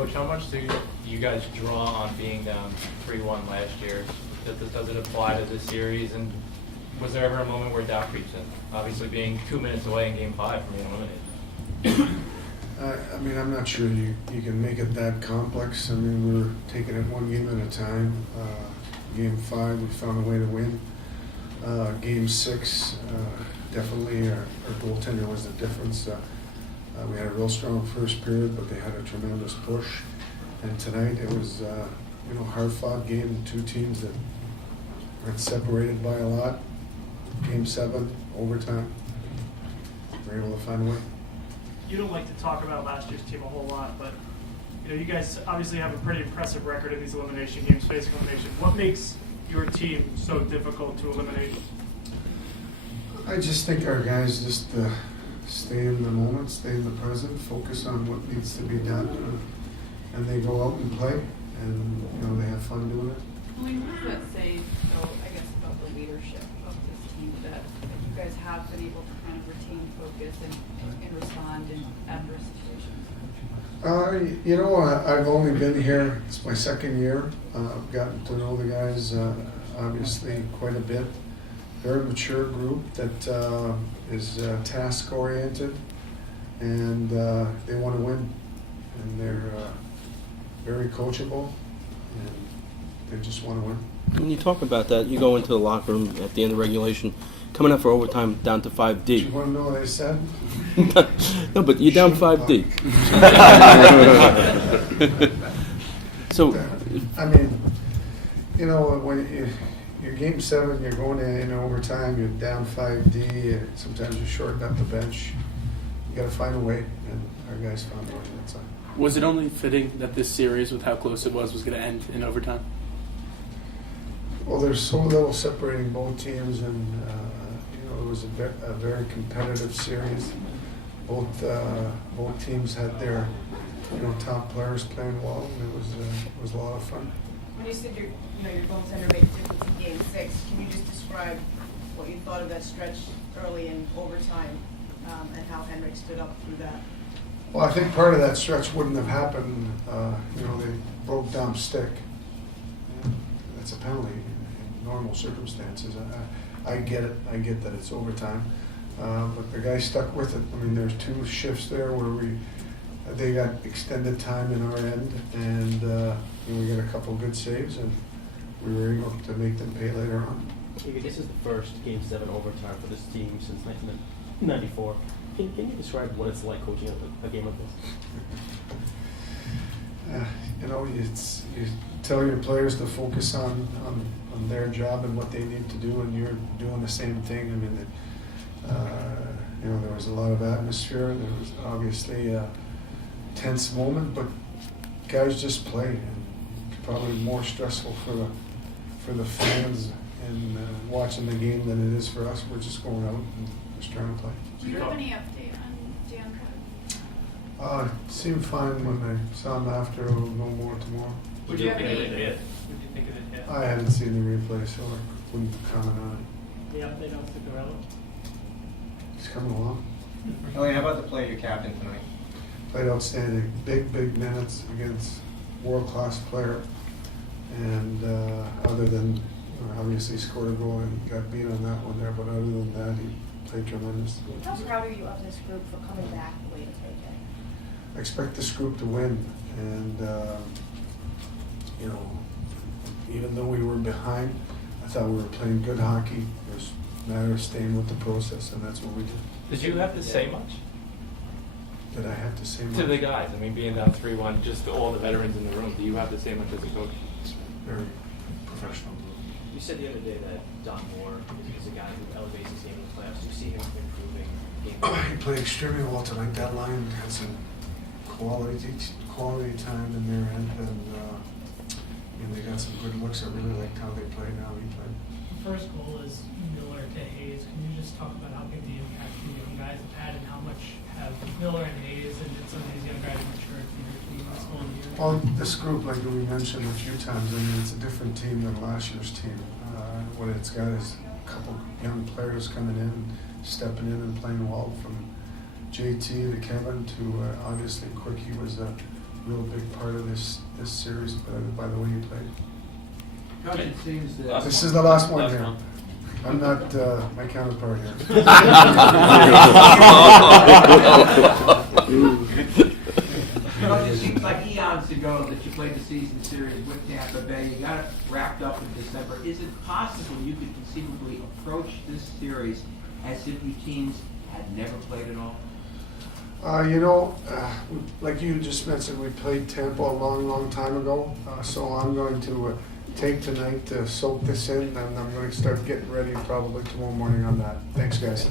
Coach, how much do you guys draw on being down 3-1 last year? Does it apply to this series? And was there ever a moment where doubt creeps in? Obviously being 2 minutes away in Game 5 from being eliminated. I mean, I'm not sure you can make it that complex. I mean, we're taking it one game at a time. Game 5, we found a way to win. Game 6, definitely our goaltender was the difference. We had a real strong first period, but they had a tremendous push. And tonight it was, hard-fought game. Two teams that were separated by a lot. Game 7, overtime. We're able to find a way. You don't like to talk about last year's team a whole lot, but you guys obviously have a pretty impressive record in these elimination games, facing elimination. What makes your team so difficult to eliminate? I just think our guys just stay in the moment, stay in the present, focus on what needs to be done, and they go out and play, and they have fun doing it. What does that say, I guess, about the leadership of this team that you guys have been able to kind of retain focus and respond in adverse situations? I've only been here, it's my second year. I've gotten to know the guys obviously quite a bit. Very mature group that is task-oriented, and they want to win, and they're very coachable, and they just want to win. When you talk about that, you go into the locker room at the end of regulation, coming up for overtime down to 5D. You want to know what I said? No, but you're down 5D. So, I mean, when you're Game 7, you're going in overtime, you're down 5D, sometimes you're shorting up the bench. You got to find a way, and our guys found a way. That's all. Was it only fitting that this series, with how close it was going to end in overtime? Well, there's so little separating both teams, and it was a very competitive series. Both teams had their top players playing well, and it was a lot of fun. When you said your goaltender made a difference in Game 6, can you just describe what you thought of that stretch early in overtime and how Henrik stood up through that? Well, I think part of that stretch wouldn't have happened. They broke down stick. That's a penalty in normal circumstances. I get it. I get that it's overtime, but the guy stuck with it. I mean, there's 2 shifts there where they got extended time in our end, and we got a couple good saves, and we were able to make them pay later on. This is the first Game 7 overtime for this team since 1994. Can you describe what it's like coaching a game like this? You tell your players to focus on their job and what they need to do, and you're doing the same thing. I mean, there was a lot of atmosphere. There was obviously a tense moment, but guys just played, and probably more stressful for the fans and watching the game than it is for us. We're just going out and just trying to play. Do you have any update on Dan Cutting? Seemed fine when I saw him after. I'll know more tomorrow. Would you think of it hit? I haven't seen the replay, so I wouldn't comment on it. The update on Zuccarello? He's coming along. Alain, how about the play of your captain tonight? Played outstanding. Big minutes against world-class player. And other than, obviously scored a goal and got beat on that one there, but other than that, he played tremendous. How proud are you of this group for coming back the way that they did? I expect this group to win. And, even though we were behind, I thought we were playing good hockey. It was a matter of staying with the process, and that's what we did. Did you have to say much? Did I have to say much? To the guys, I mean, being down 3-1, just to all the veterans in the room, do you have to say much as a coach? It's very professional group. You said the other day that Don Moore is a guy who elevates his game in the playoffs. Do you see him improving game? He played extremely well tonight. That line had some quality time in their end, and they got some good looks. I really liked how they played, how he played. The first goal is Miller to Hayes. Can you just talk about how big the impact the young guys have had and how much have Miller and Hayes and some of these young guys matured for your team this whole year? Well, this group, like we mentioned a few times, I mean, it's a different team than last year's team. What it's got is a couple young players coming in, stepping in and playing well, from JT to Kevin to obviously Quick. He was real big part of this series by the way you played. Coach, it seems that. This is the last one here. I'm not my counterpart here. Coach, it seems like eons ago that you played the season series with Tampa Bay. You got it wrapped up in December. Is it possible you could conceivably approach this series as if your teams had never played at all? Like you just mentioned, we played Tampa a long time ago. So I'm going to take tonight to soak this in, and I'm going to start getting ready probably tomorrow morning on that. Thanks, guys.